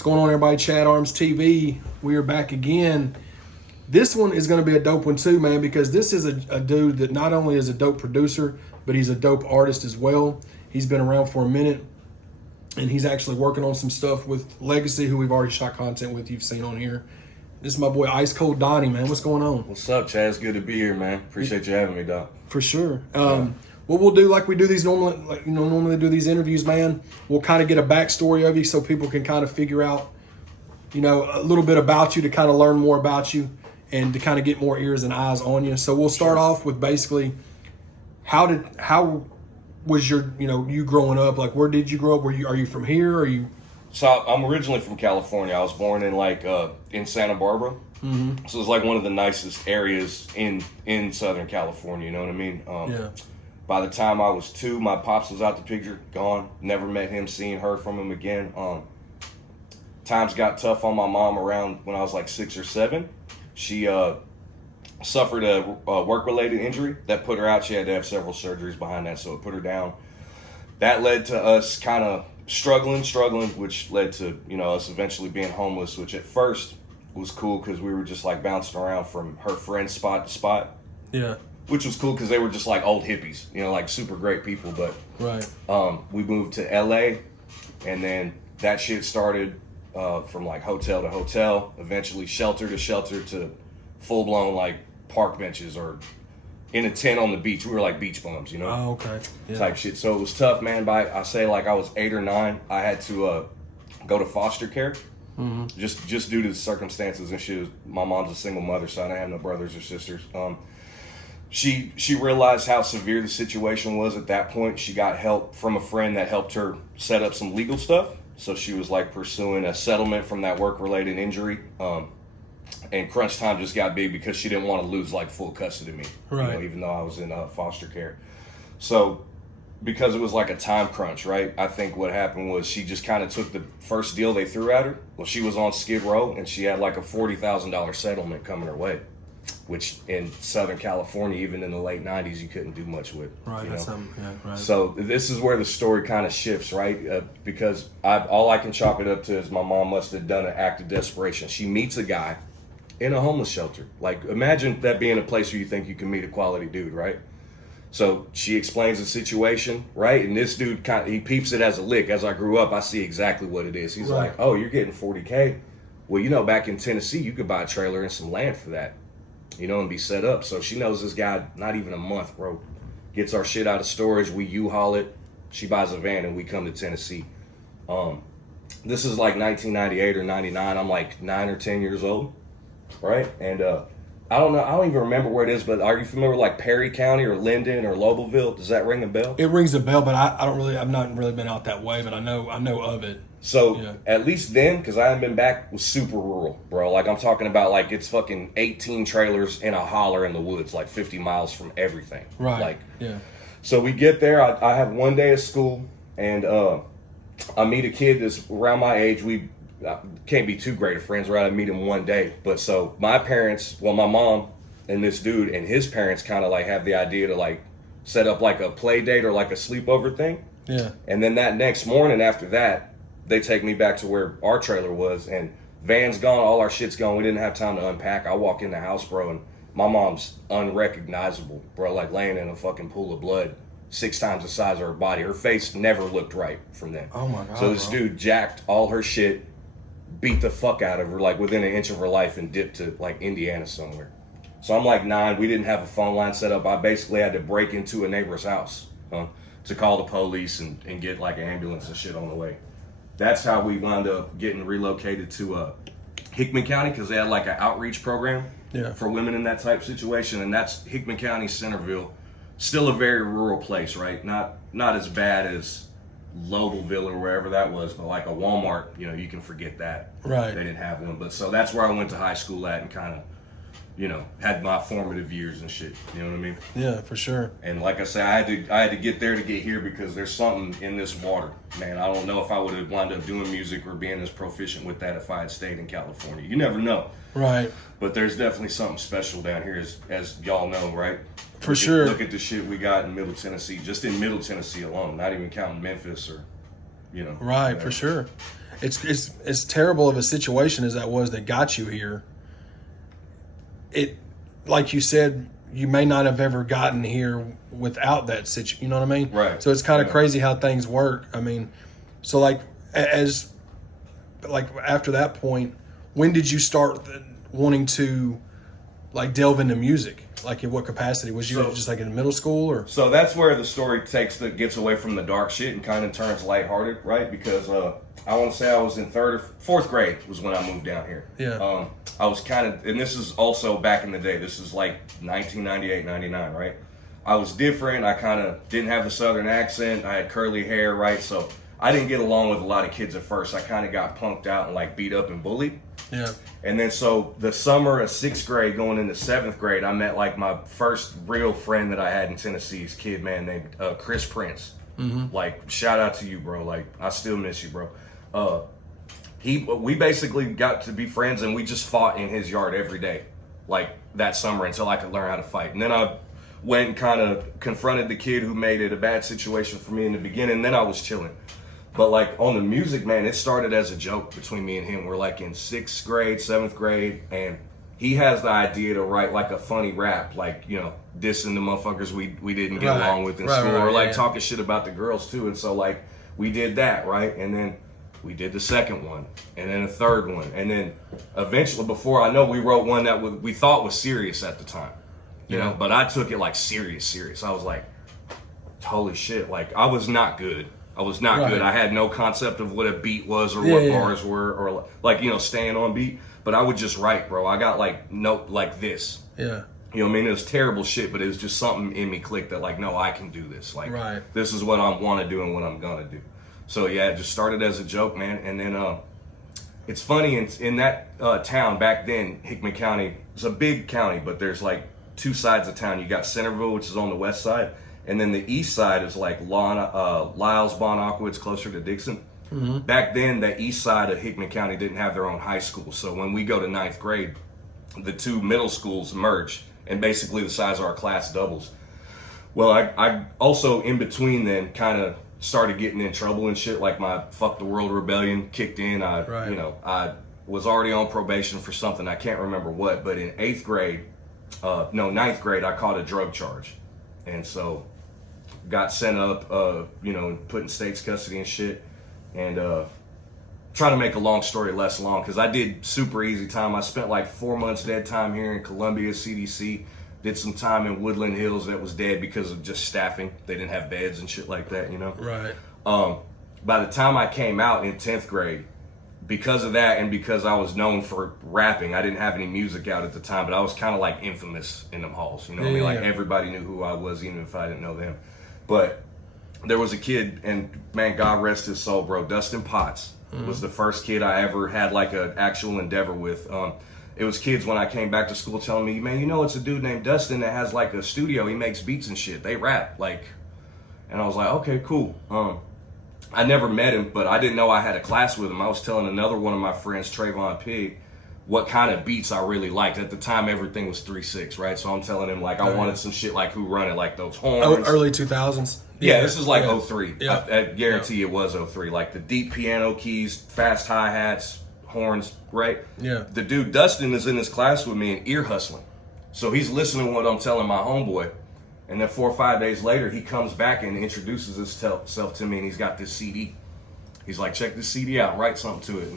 What's going on, everybody? ChadArmesTV. We are back again. This one is going to be a dope one too, man, because this is a dude that not only is a dope producer, but he's a dope artist as well. He's been around for a minute, and he's actually working on some stuff with Legacy, who we've already shot content with, you've seen on here. This is my boy Kold Donnie, man. What's going on? What's up, Chad? It's good to be here, man. Appreciate you having me, Doc. For sure. What we'll do, like we do these normally do these interviews, man. We'll kind of get a backstory of you so people can kind of figure out, a little bit about you, to kind of learn more about you and to kind of get more ears and eyes on you. So we'll start off with basically how was your you growing up? Like, where did you grow up? Are you from here? Are you? So I'm originally from California. I was born in in Santa Barbara. Mm-hmm. So it's like one of the nicest areas in Southern California. You know what I mean? Yeah. By the time I was 2, my pops was out the picture, gone. Never met him, heard from him again. Times got tough on my mom around when I was like 6 or 7. She suffered a work-related injury that put her out. She had to have several surgeries behind that, so it put her down. That led to us kind of struggling, which led to us eventually being homeless, which at first was cool because we were just like bouncing around from her friend's spot to spot. Yeah. Which was cool because they were just like old hippies, like super great people. But right. We moved to LA, and then that shit started from like hotel to hotel, eventually shelter to shelter to full blown like park benches or in a tent on the beach. We were like beach bums, Oh, okay. Yeah. Type shit. So it was tough, man. I say like I was 8 or 9, I had to go to foster care. Mm-hmm. Just due to the circumstances and shit. My mom's a single mother, so I didn't have no brothers or sisters. She realized how severe the situation was at that point. She got help from a friend that helped her set up some legal stuff. So she was like pursuing a settlement from that work-related injury. And crunch time just got big because she didn't want to lose like full custody of me, right? Even though I was in foster care. So because it was like a time crunch, right? I think what happened was she just kind of took the first deal they threw at her. Well, she was on Skid Row and she had like a $40,000 settlement coming her way, which in Southern California, even in the late 90s, you couldn't do much with. Right. Right. So this is where the story kind of shifts, right? Because all I can chalk it up to is my mom must have done an act of desperation. She meets a guy in a homeless shelter. Like, imagine that being a place where you think you can meet a quality dude, right? So she explains the situation, right? And this dude he peeps it as a lick. As I grew up, I see exactly what it is. He's like, oh, you're getting $40K. Well, back in Tennessee, you could buy a trailer and some land for that, and be set up. So she knows this guy, not even a month, bro. Gets our shit out of storage. We U-Haul it. She buys a van and we come to Tennessee. This is like 1998 or 99. I'm like 9 or 10 years old, right? And I don't know. I don't even remember where it is, but are you familiar with like Perry County or Linden or Lobelville? Does that ring a bell? It rings a bell, but I've not really been out that way, but I know of it. So At least then, because I haven't been back, was super rural, bro. Like I'm talking about like it's fucking 18 trailers in a holler in the woods, like 50 miles from everything. Right. So we get there. I have one day of school, and I meet a kid that's around my age. We can't be too great of friends, right? I meet him one day. But so my parents, my mom and this dude and his parents kind of like have the idea to like set up like a play date or like a sleepover thing. Yeah. And then that next morning after that, they take me back to where our trailer was, and van's gone, all our shit's gone. We didn't have time to unpack. I walk in the house, bro, and my mom's unrecognizable, bro, like laying in a fucking pool of blood, 6 times the size of her body. Her face never looked right from then. Oh my God. So this dude jacked all her shit, beat the fuck out of her, like within an inch of her life, and dipped to like Indiana somewhere. So I'm like 9. We didn't have a phone line set up. I basically had to break into a neighbor's house to call the police and get like an ambulance and shit on the way. That's how we wound up getting relocated to Hickman County, because they had like an outreach program for women in that type situation. And that's Hickman County, Centerville. Still a very rural place, right? Not as bad as Lobelville or wherever that was, but like a Walmart, you can forget that. Right. They didn't have one. But so that's where I went to high school at and kind of, had my formative years and shit. You know what I mean? Yeah, for sure. And like I said, I had to get there to get here because there's something in this water, man. I don't know if I would have wound up doing music or being as proficient with that if I had stayed in California. You never know. Right. But there's definitely something special down here, as y'all know, right? For sure. Look at the shit we got in Middle Tennessee, just in Middle Tennessee alone, not even counting Memphis or, Right, whatever. for sure. it's terrible of a situation as that was that got you here. It, like you said, you may not have ever gotten here without that situation. You know what I mean? Right. So it's kind of crazy how things work. I mean, so like after that point, when did you start wanting to like delve into music? Like in what capacity? Was you just like in middle school or? So that's where the story gets away from the dark shit and kind of turns lighthearted, right? Because I want to say I was in 3rd or 4th grade was when I moved down here. Yeah. I was kind of, and this is also back in the day. This is like 1998, 99, right? I was different. I kind of didn't have the southern accent. I had curly hair, right? So I didn't get along with a lot of kids at first. I kind of got punked out and like beat up and bullied. Yeah. And then so the summer of 6th grade going into 7th grade, I met like my first real friend that I had in Tennessee, this kid, man, named Chris Prince. Mm-hmm. Like, shout out to you, bro. Like, I still miss you, bro. We basically got to be friends and we just fought in his yard every day, like that summer until I could learn how to fight. And then I went and kind of confronted the kid who made it a bad situation for me in the beginning. And then I was chilling. But like on the music, man, it started as a joke between me and him. We're like in 6th grade, 7th grade, and he has the idea to write like a funny rap, like, you know, dissing the motherfuckers we didn't get along with in school, or like talking shit about the girls too. And so like we did that, right? And then we did the 2nd one, and then a 3rd one, and then eventually, before I know, we wrote one that we thought was serious at the time, you know. But I took it like serious. I was like, holy shit! Like I was not good. Good. I had no concept of what a beat was or what bars were, or like, you know, staying on beat. But I would just write, bro. I got like note like this. Yeah. You know what I mean? It was terrible shit, but it was just something in me clicked that like, no, I can do this. Like, this is what I want to do and what I'm gonna do. So yeah, it just started as a joke, man. And then it's funny, in that town back then, Hickman County, it's a big county, but there's like 2 sides of town. You got Centerville, which is on the west side, and then the east side is like Lyles, Bon Aqua, closer to Dixon. Mm-hmm. Back then, the east side of Hickman County didn't have their own high school. So when we go to 9th grade, the 2 middle schools merge, and basically the size of our class doubles. Well, I also in between then kind of started getting in trouble and shit. Like my fuck the world rebellion kicked in. I was already on probation for something, I can't remember what, but in 9th grade, I caught a drug charge. And so got sent up, put in state's custody and shit. And trying to make a long story less long, because I did super easy time. I spent like 4 months dead time here in Columbia, CDC. Did some time in Woodland Hills that was dead because of just staffing. They didn't have beds and shit like that, you know? Right. By the time I came out in 10th grade, because of that and because I was known for rapping, I didn't have any music out at the time, but I was kind of like infamous in them halls, you know what I mean? Like everybody knew who I was, even if I didn't know them. But there was a kid, and man, God rest his soul, bro, Dustin Potts was the first kid I ever had like an actual endeavor with. It was kids when I came back to school telling me, man, you know, it's a dude named Dustin that has like a studio. He makes beats and shit. They rap, like, and I was like, okay, cool. I never met him, but I didn't know I had a class with him. I was telling another one of my friends, Trayvon Pig, what kind of beats I really liked. At the time, everything was 3/6, right? So I'm telling him, like, I wanted some shit like Who Run It, like those horns. Early 2000s. Yeah, this is like 03. Yeah. I guarantee it was 03. Like the deep piano keys, fast hi-hats, horns, right? Yeah. The dude, Dustin, is in this class with me and ear hustling. So he's listening to what I'm telling my homeboy. And then 4 or 5 days later, he comes back and introduces himself to me, and he's got this CD. He's like, check this CD out, write something to it,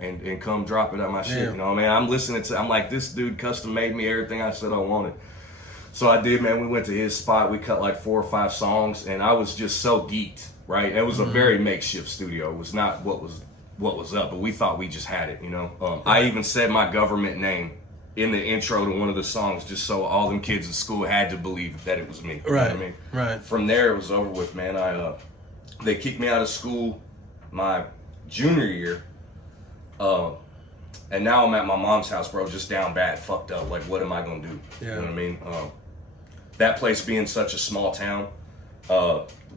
and come drop it at my shit. You know what I mean? I'm listening to, I'm like, this dude custom made me everything I said I wanted. So I did, man. We went to his spot. We cut like 4 or 5 songs, and I was just so geeked, right? It was a very makeshift studio. It was not what was up, but we thought we just had it, you know? I even said my government name in the intro to one of the songs, just so all them kids in school had to believe that it was me. You know what I mean? Right. From there, it was over with, man. They kicked me out of school my junior year, and now I'm at my mom's house, bro, just down bad, fucked up. Like, what am I gonna do? Yeah. You know what I mean? That place being such a small town,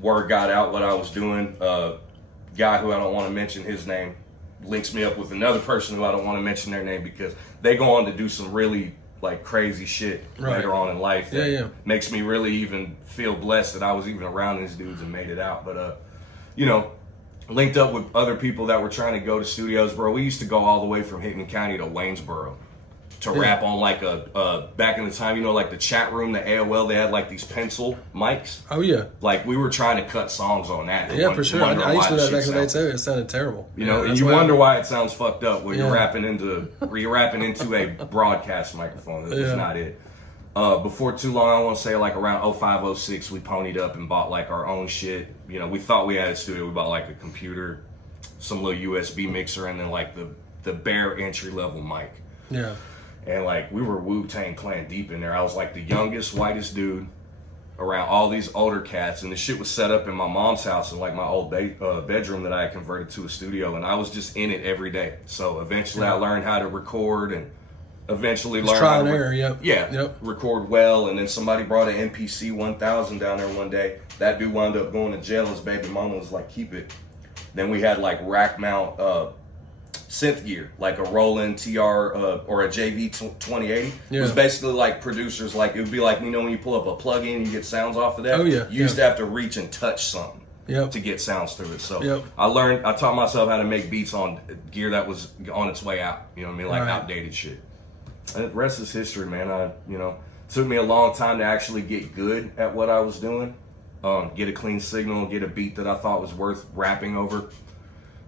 word got out what I was doing. Guy who I don't want to mention his name links me up with another person who I don't want to mention their name, because they go on to do some really like crazy shit later on in life that makes me really even feel blessed that I was even around these dudes and made it out. But linked up with other people that were trying to go to studios, bro. We used to go all the way from Hickman County to Waynesboro to rap on like a back in the time, you know, like the chat room, the AOL, they had like these pencil mics. Oh yeah. Like we were trying to cut songs on that. Yeah, for sure. I used to do that back in the day too. It sounded terrible. You know, and you wonder why it sounds fucked up when you're rapping into a broadcast microphone. That's not it. Before too long, I want to say like around 05, 06, we ponied up and bought like our own shit. You know, we thought we had a studio. We bought like a computer, some little USB mixer, and then like the bare entry level mic. Yeah. And like we were Wu-Tang Clan deep in there. I was like the youngest, whitest dude around all these older cats, and the shit was set up in my mom's house in like my old bedroom that I had converted to a studio, and I was just in it every day. So eventually I learned how to record and eventually learned trial how to and error, record well. And then somebody brought an MPC 1000 down there one day. That dude wound up going to jail. His baby mama was like, keep it. Then we had like rack mount synth gear, like a Roland TR or a JV 2080. It was basically like producers, like it would be like, you know, when you pull up a plug-in, you get sounds off of that. You used to have to reach and touch something to get sounds through it. So I taught myself how to make beats on gear that was on its way out. You know what I mean? Like outdated shit. And the rest is history, man. Took me a long time to actually get good at what I was doing. Get a clean signal, get a beat that I thought was worth rapping over.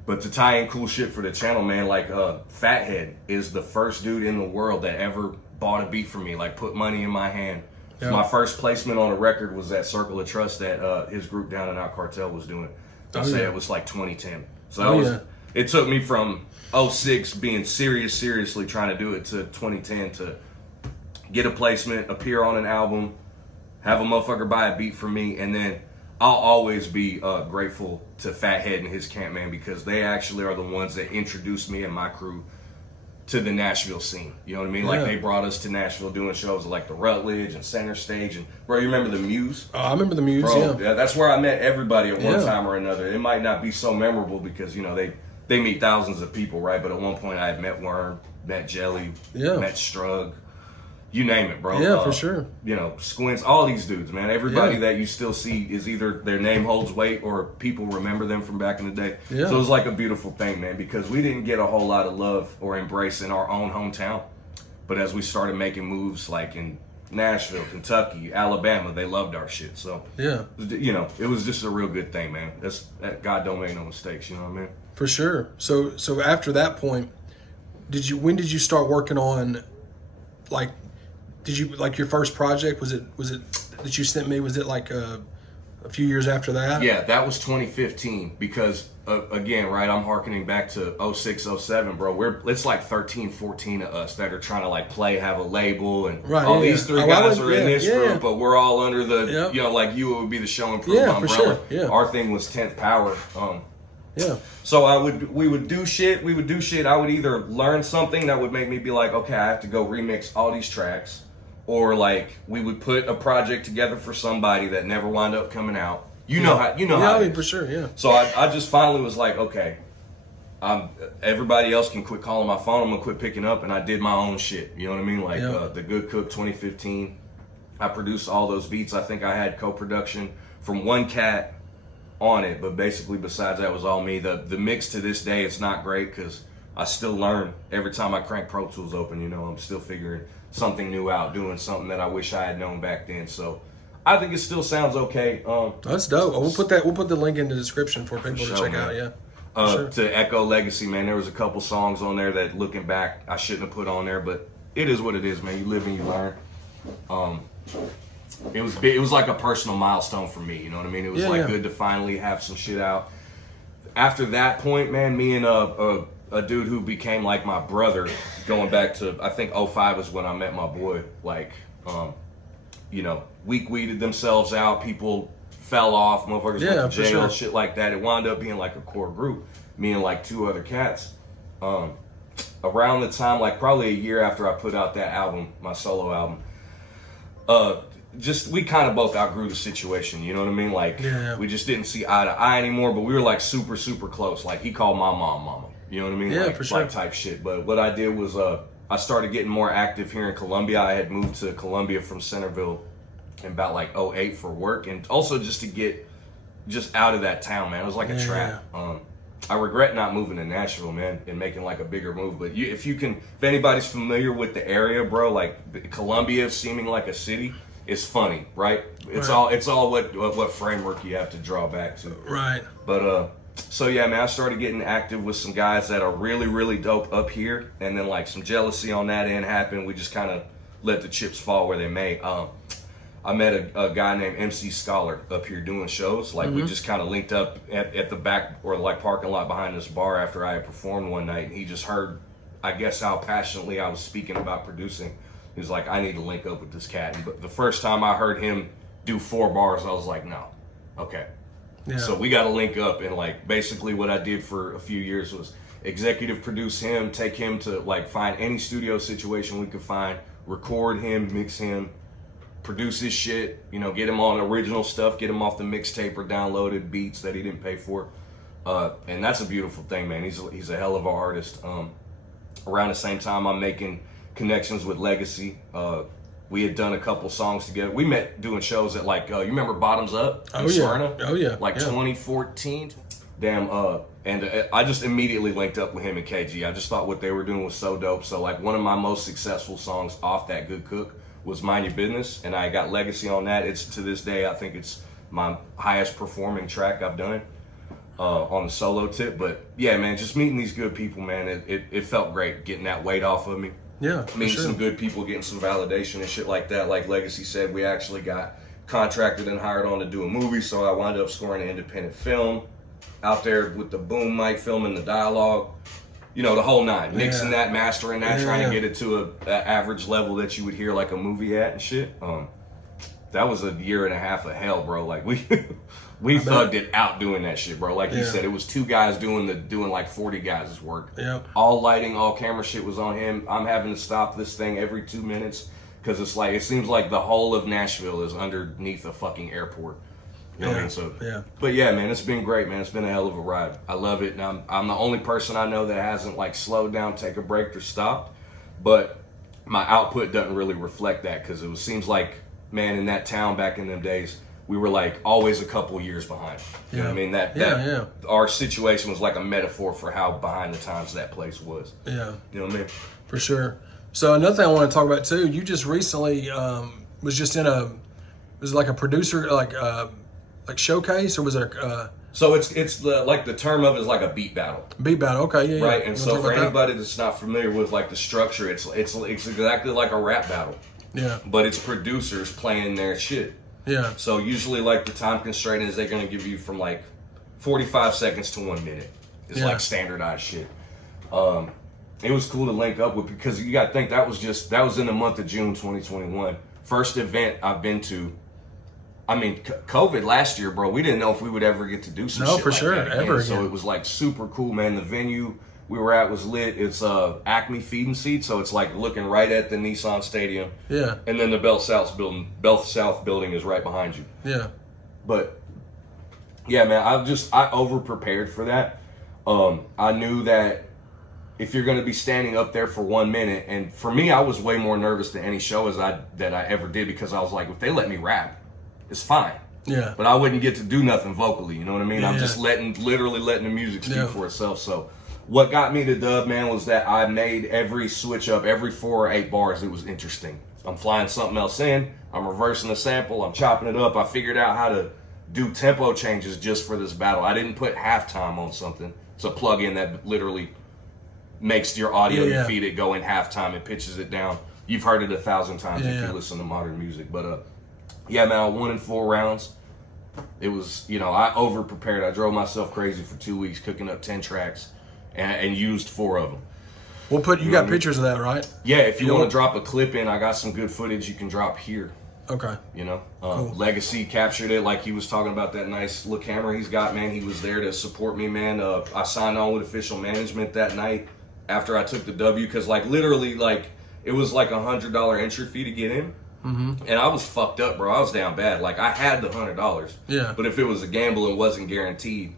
But to tie in cool shit for the channel, man, like Fathead is the first dude in the world that ever bought a beat from me, like put money in my hand. So my first placement on a record was that Circle of Trust that his group Down and Out Cartel was doing. I say it was like 2010. So it took me from 06 being seriously trying to do it to 2010 to get a placement, appear on an album, have a motherfucker buy a beat from me, and then I'll always be grateful to Fathead and his camp, man, because they actually are the ones that introduced me and my crew to the Nashville scene. You know what I mean? Like they brought us to Nashville doing shows like the Rutledge and Center Stage. And bro, you remember the Muse? Oh, I remember the Muse. Bro, yeah, that's where I met everybody at one time or another. It might not be so memorable because you know they meet thousands of people, right? But at one point I had met Worm, met Jelly, met Strug. You name it, bro. Yeah, for sure. You know, Squints, all these dudes, man. Everybody that you still see is either their name holds weight or people remember them from back in the day. Yeah. So it was like a beautiful thing, man, because we didn't get a whole lot of love or embrace in our own hometown. But as we started making moves like in Nashville, Kentucky, Alabama, they loved our shit. So, you know, it was just a real good thing, man. That God don't make no mistakes, you know what I mean? For sure. So after that point, when did you start working on, like, did you like your first project? Was it that you sent me? Was it like a few years after that? Yeah, that was 2015 because again, right, I'm hearkening back to 06, 07, bro. It's like 13, 14 of us that are trying to like have a label and all these three guys are in this group, but we're all under the, you know, like you would be the show and prove umbrella. For sure. Our thing was 10th Power. So we would do shit. I would either learn something that would make me be like, okay, I have to go remix all these tracks. Or like we would put a project together for somebody that never wound up coming out. You know how for sure, yeah. So I just finally was like, okay, everybody else can quit calling my phone. I'm gonna quit picking up, and I did my own shit. You know what I mean? Like The Good Cook 2015. I produced all those beats. I think I had co-production from one cat on it, but basically besides that was all me. The mix to this day, it's not great because I still learn every time I crank Pro Tools open. You know, I'm still figuring something new out, doing something that I wish I had known back then. So I think it still sounds okay. That's dope. We'll put the link in the description for people to check out. Yeah. To echo Legacy, man, there was a couple songs on there that looking back I shouldn't have put on there, but it is what it is, man. You live and you learn. It was big. It was like a personal milestone for me. You know what I mean? It was good to finally have some shit out. After that point, man, me and a dude who became like my brother, going back to I think 05 is when I met my boy. Like, you know, weeded themselves out. People fell off. Motherfuckers went to jail, shit like that. It wound up being like a core group. Me and like two other cats. Around the time, like probably a year after I put out that album, my solo album, we kind of both outgrew the situation. You know what I mean? Like, we just didn't see eye to eye anymore. But we were like super close. Like he called my mom mama. You know what I mean? Yeah, for sure. Like type shit. But what I did was I started getting more active here in Columbia. I had moved to Columbia from Centerville in about like 08 for work, and also just to get just out of that town, man. It was like a trap. I regret not moving to Nashville, man, and making like a bigger move. But if anybody's familiar with the area, bro, like Columbia seeming like a city is funny, right? It's all what framework you have to draw back to. Right. But so yeah, man, I started getting active with some guys that are really, really dope up here, and then like some jealousy on that end happened. We just kind of let the chips fall where they may. I met a guy named MC Scholar up here doing shows. Like we just kind of linked up at the back or like parking lot behind this bar after I had performed one night, and he just heard, I guess, how passionately I was speaking about producing. He was like, I need to link up with this cat. But the first time I heard him do 4 bars, I was like, no, okay. Yeah. So we got to link up, and like basically what I did for a few years was executive produce him, take him to like find any studio situation we could find, record him, mix him, produce his shit, you know, get him on original stuff, get him off the mixtape or downloaded beats that he didn't pay for. And that's a beautiful thing, man. He's a hell of an artist. Around the same time, I'm making connections with Legacy. We had done a couple songs together. We met doing shows at like, you remember Bottoms Up in Smyrna? Oh yeah. Like 2014. Damn, and I just immediately linked up with him and KG. I just thought what they were doing was so dope. So like one of my most successful songs off that Good Cook was Mind Your Business, and I got Legacy on that. It's to this day, I think it's my highest performing track I've done on the solo tip. But yeah, man, just meeting these good people, man, it felt great getting that weight off of me. Yeah, meeting some good people, getting some validation and shit like that. Like Legacy said, we actually got contracted and hired on to do a movie, so I wound up scoring an independent film out there with the boom mic, filming the dialogue. You know, the whole nine. Mixing that, mastering that, trying to get it to a average level that you would hear like a movie at and shit. That was a year and a half of hell, bro. Like we thugged it out doing that shit, bro. Like you said, it was 2 guys doing like 40 guys' work. Yeah. All lighting, all camera shit was on him. I'm having to stop this thing every 2 minutes because it's like, it seems like the whole of Nashville is underneath a fucking airport. You know what I mean? So, but yeah, man, it's been great, man. It's been a hell of a ride. I love it. And I'm the only person I know that hasn't like slowed down, take a break, or stopped. But my output doesn't really reflect that because it seems like, man, in that town back in them days, we were like always a couple years behind. You know what I mean? That our situation was like a metaphor for how behind the times that place was. Yeah. You know what I mean? For sure. So another thing I want to talk about too, you just recently was just in was it like a producer like showcase, or was it so it's the term of it is like a beat battle. Beat battle, okay, yeah. Right, and so for anybody that's not familiar with like the structure, it's exactly like a rap battle. Yeah. But it's producers playing their shit. Yeah. So usually like the time constraint is they're gonna give you from like 45 seconds to 1 minute. It's like standardized shit. It was cool to link up with because you gotta think that was in the month of June 2021. First event I've been to. I mean, COVID last year, bro, we didn't know if we would ever get to do some shit for like sure, that again. ever again. So it was like super cool, man. The venue we were at was lit. It's Acme Feed and Seat, so it's like looking right at the Nissan Stadium. Yeah. And then the Bell South building is right behind you. Yeah. But yeah, man, I over prepared for that. I knew that if you're going to be standing up there for 1 minute, and for me, I was way more nervous than any show that I ever did because I was like, if they let me rap, it's fine. Yeah. But I wouldn't get to do nothing vocally, you know what I mean? I'm just literally letting the music speak for itself. So what got me to dub, man, was that I made every switch up, every 4 or 8 bars, it was interesting. I'm flying something else in, I'm reversing a sample, I'm chopping it up. I figured out how to do tempo changes just for this battle. I didn't put halftime on something. It's a plug-in that literally makes your audio, you feed it, go in halftime, it pitches it down. You've heard it 1,000 times if you listen to modern music. But yeah, man, I won in 4 rounds. It was, I over-prepared. I drove myself crazy for 2 weeks, cooking up 10 tracks, and used 4 of them. We'll you got pictures of that, right? Yeah, if you want to drop a clip in, I got some good footage you can drop here. Okay. Cool. Legacy captured it, like he was talking about that nice little camera he's got, man. He was there to support me, man. I signed on with official management that night after I took the W, because literally, it was like $100 entry fee to get in. Mm-hmm. And I was fucked up, bro. I was down bad. I had the $100. Yeah. But if it was a gamble and wasn't guaranteed,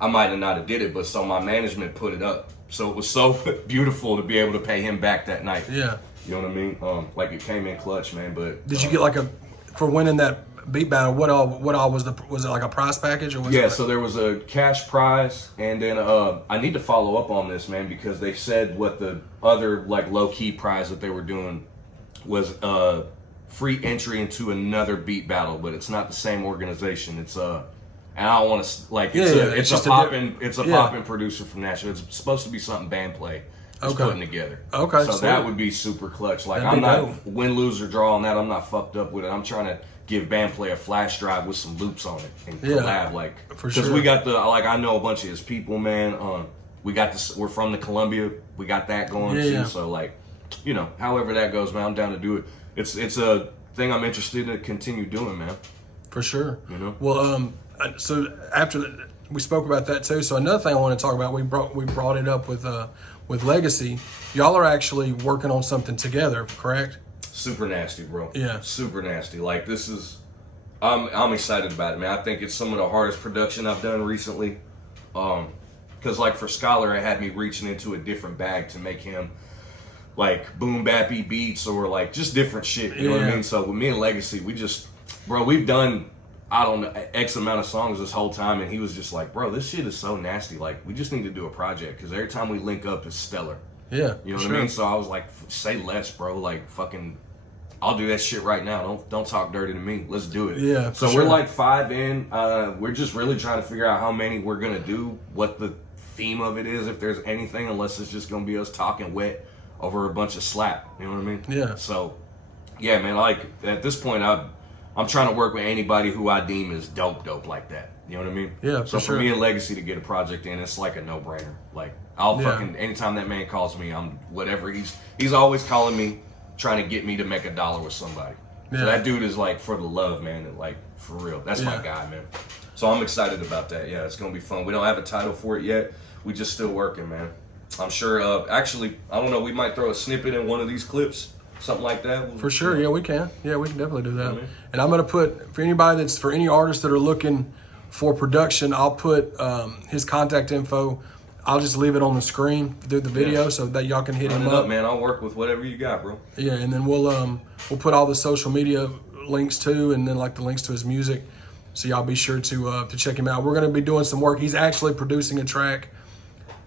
I might have not have did it. But so my management put it up. So it was so beautiful to be able to pay him back that night. Yeah. You know what I mean? It came in clutch, man. But did you get for winning that beat battle, what all was it like a prize package or was Yeah, it so there was a cash prize, and then I need to follow up on this, man, because they said what the other like low key prize that they were doing was free entry into another beat battle, but it's not the same organization. It's and I don't want to like it's a poppin' producer from Nashville. It's supposed to be something Bandplay is putting together. Okay, so that would be super clutch. Like I'm not win, lose, or draw on that. I'm not fucked up with it. I'm trying to give Bandplay a flash drive with some loops on it and collab like because we got the like I know a bunch of his people, man. We got this. We're from the Columbia. We got that going too. So like, you know, however that goes, man, I'm down to do it. It's a thing I'm interested to continue doing, man. For sure. You know. Well, so after we spoke about that too. So another thing I want to talk about, we brought it up with Legacy. Y'all are actually working on something together, correct? Super nasty, bro. Yeah. Super nasty. Like this is, I'm excited about it, man. I think it's some of the hardest production I've done recently. Because like for Scholar, it had me reaching into a different bag to make him like boom bappy beats or like just different shit. You know what I mean? So with me and Legacy, we've done, I don't know, X amount of songs this whole time, and he was just like, bro, this shit is so nasty. Like, we just need to do a project because every time we link up, it's stellar. Yeah, you know what I mean. So I was like, say less, bro. Like, fucking, I'll do that shit right now. Don't talk dirty to me. Let's do it. Yeah. So we're like 5 in. We're just really trying to figure out how many we're gonna do, what the theme of it is, if there's anything, unless it's just gonna be us talking wet over a bunch of slap. You know what I mean? Yeah. So, yeah, man. Like at this point, I'm trying to work with anybody who I deem is dope like that. You know what I mean? Yeah. So for me and Legacy to get a project in, it's like a no-brainer. Like I'll fucking anytime that man calls me, I'm whatever. He's always calling me, trying to get me to make $1 with somebody. Yeah. So that dude is like for the love, man. And like for real, that's my guy, man. So I'm excited about that. Yeah, it's gonna be fun. We don't have a title for it yet. We just still working, man. I'm sure. Actually, I don't know. We might throw a snippet in one of these clips. Something like that. For sure, yeah, we can. Yeah, we can definitely do that. And I'm gonna put for any artists that are looking for production, I'll put his contact info. I'll just leave it on the screen through the video so that y'all can hit him up. Man, I'll work with whatever you got, bro. Yeah, and then we'll put all the social media links too, and then like the links to his music, so y'all be sure to check him out. We're gonna be doing some work. He's actually producing a track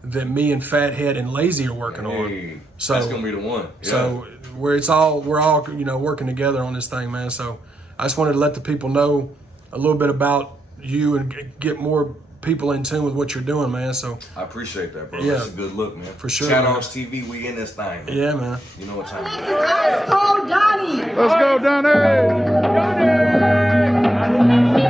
that me and Fathead and Lazy are working on. So that's gonna be the one. Yeah. So we're all working together on this thing, man. So I just wanted to let the people know a little bit about you and get more people in tune with what you're doing, man. So I appreciate that, bro. Yeah. That's a good look, man. For sure. ChadArmesTV, we in this thing, man. Yeah, man. You know what time it Let's is. Kold Donnie. Let's go, Donnie! Donnie!